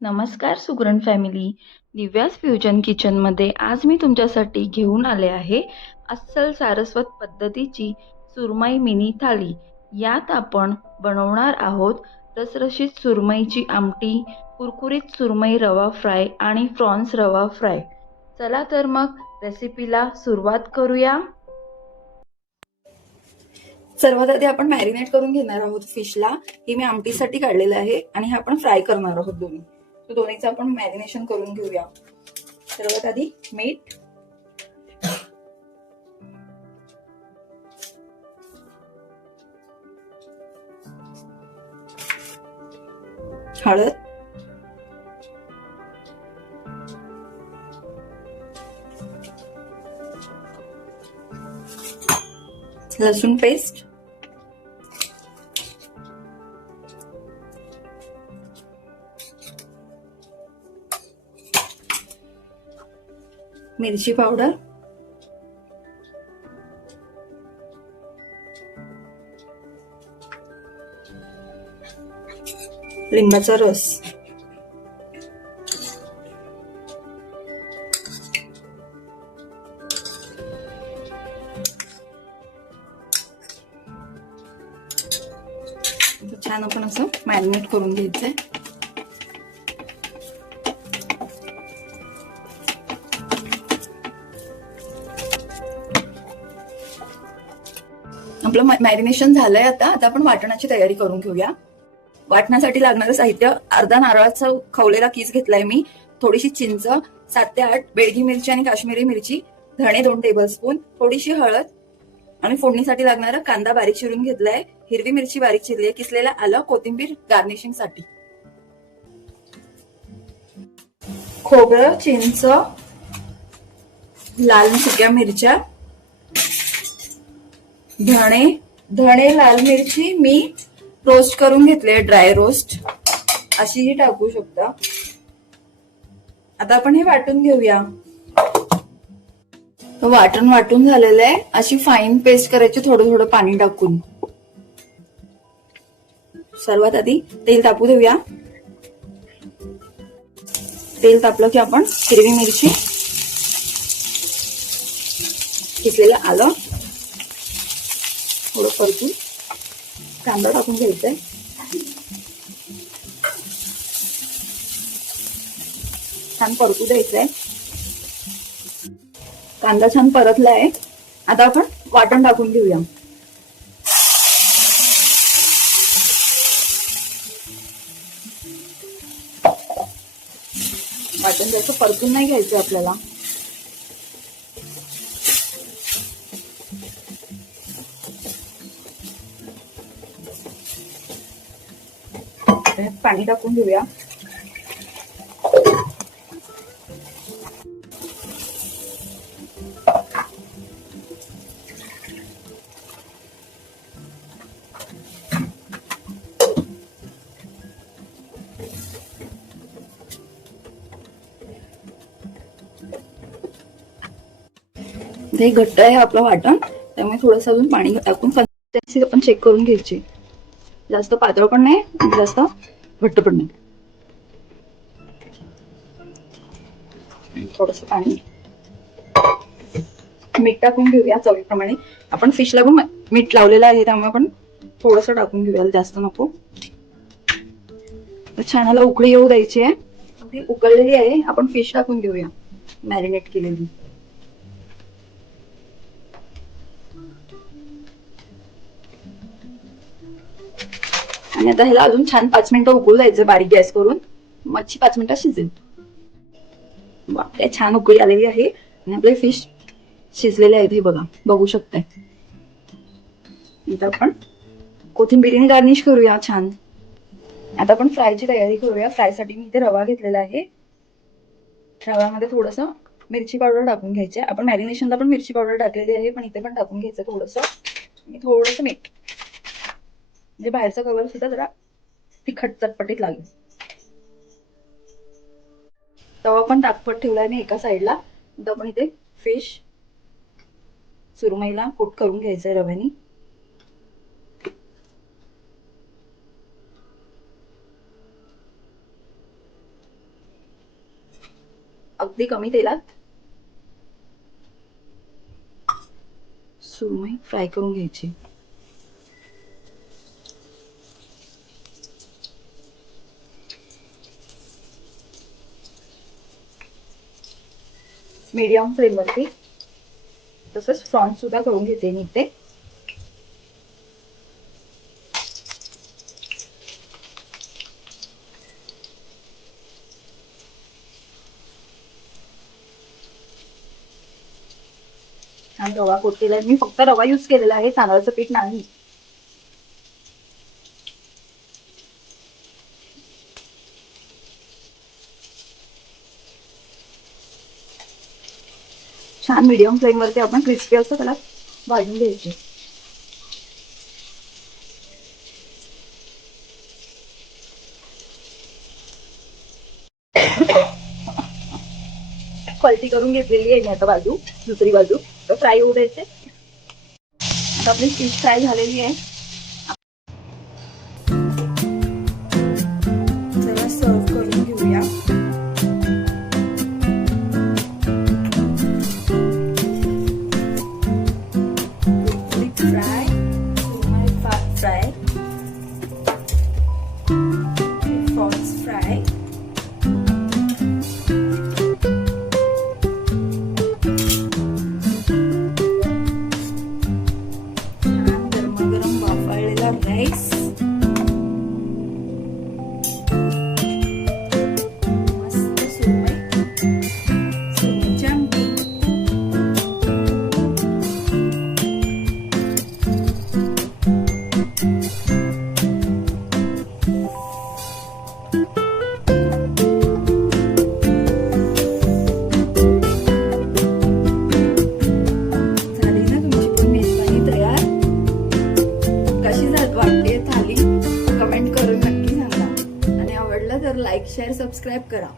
नमस्कार सुगरण family. Divya's fusion किचनमध्ये आज मी तुमच्यासाठी घेऊन आले आहे अस्सल सारस्वत पद्धतीची सुरमई मिनी थाली. यात आपण बनवणार आहोत रसरशीत सुरमईची आमटी, कुरकुरीत सुरमई रवा फ्राय आणि प्रॉन्स रवा फ्राय. चला तर मग रेसिपीला सुरुवात करूया. सर्वात आधी आपण मॅरिनेट करून घेणार आहोत फिशला. ही मी आमटीसाठी काढलेलं आहे आणि हे आपण फ्राय करणार आहोत दोन्ही. तर दोन्हीचं आपण मॅरिनेशन करून घेऊया. सर्वात आधी मीठ, हळद, लसूण पेस्ट, मिरची पावडर, लिंबाचा रस, छान आपण असं मॅरिनेट करून घ्यायचंय. आपलं मॅरिनेशन झालंय. आता आपण वाटणाची तयारी करून घेऊया. वाटण्यासाठी लागणारं साहित्य: अर्धा नारळाचा खवलेला किस घेतलाय मी, थोडीशी चिंच, 7 ते 8 बेडगी मिरची आणि काश्मीरी मिरची, धणे 2 टेबलस्पून, थोडीशी हळद आणि फोडणीसाठी लागणारा कांदा बारीक चिरून घेतलाय, हिरवी मिरची बारीक चिरली, किसलेलं आलं, कोथिंबीर गार्निशिंग साठी, खोबरं, चिंच, लाल सुक्या मिरच्या, धणे लाल मिरची मी रोस्ट करून घेतले, ड्राय रोस्ट अशीही टाकू शकता. आता आपण हे वाटून घेऊया. वाटण वाटून झालेलं आहे. अशी फाईन पेस्ट करायची थोडं थोडं पाणी टाकून. सर्वात आधी तेल तापू देऊया. तेल तापलं की आपण हिरवी मिरची, किसलेलं आलं, थोडं परतून कांदा टाकून घ्यायचंय. छान परतू द्यायचंय. कांदा छान परतलाय. आता आपण वाटण टाकून घेऊया. वाटण जास्त परतून नाही घ्यायचं आपल्याला. पाणी टाकून घेऊया. हे घट्ट आहे आपलं वाटण, त्यामुळे थोडंसं अजून पाणी टाकून कन्सिस्टन्सी आपण चेक करून घ्यायची. जास्त पातळ पण नाही, जास्त घट्ट पण नाही. थोडस पाणी, मीठ टाकून घेऊया चवीप्रमाणे. आपण फिशला पण मीठ लावलेलं आहे, त्यामुळे आपण थोडस टाकून घेऊया, जास्त नको. छान उकळी येऊ द्यायची आहे. ती उकळलेली आहे. आपण फिश टाकून घेऊया, मॅरिनेट केलेली. आणि आता ह्याला अजून छान 5 मिनिटं उकळू द्यायचं बारीक गॅस करून. मच्छी 5 मिनिटात शिजेल. छान उकळी आलेली आहे आणि आपले फिश शिजलेले आहेत, हे बघू शकताय. आता आपण कोथिंबीरीने गार्निश करूया छान. आता आपण फ्रायची तयारी करूया. फ्रायसाठी मी इथे रवा घेतलेला आहे. रव्यामध्ये थोडस मिरची पावडर टाकून घ्यायची. आपण मॅरिनेशनला पण मिरची पावडर टाकलेली आहे, पण इथे पण टाकून घ्यायचं थोडस. थोडस मीठ, म्हणजे बाहेरचा कलर सुद्धा जरा तिखट चटपटीत लागेल. तवा पण तापत ठेवलाय मी एका साईडला. आता आपण इथे फिश सुरमईला कोट करून घ्यायचंय रव्याने. अगदी कमी तेलात सुरमई फ्राय करून घ्यायची. मीडियम फ्लेमवरती. तसंच प्रॉन्स सुद्धा करून घेते मी इथे. आणि रवा कोटेला आहे. मी फक्त रवा यूज केलेला आहे, तांदळाचं पीठ नाही. छान मीडियम फ्लेमवरती आपण क्रिस्पी असं त्याला भाजून घ्यायचे. पलटी करून घेतलेली आहे मी आता बाजू, दुसरी बाजू तर फ्राय होऊ द्यायचे. आता आपली फिश फ्राय झालेली आहे. जरा सर्व करून घेऊया. फ्राय, सुरमई फ्राय, प्रॉन्स फ्राय. गरम वाफळलेला राईस. मस्त सुरमईची आमटी. झाली ना तुमची पण मेजवानी तयार. कशी वाटते थाली कमेंट करून नक्की सांगा. आणि आवडलं तर लाईक शेअर सबस्क्राईब करा.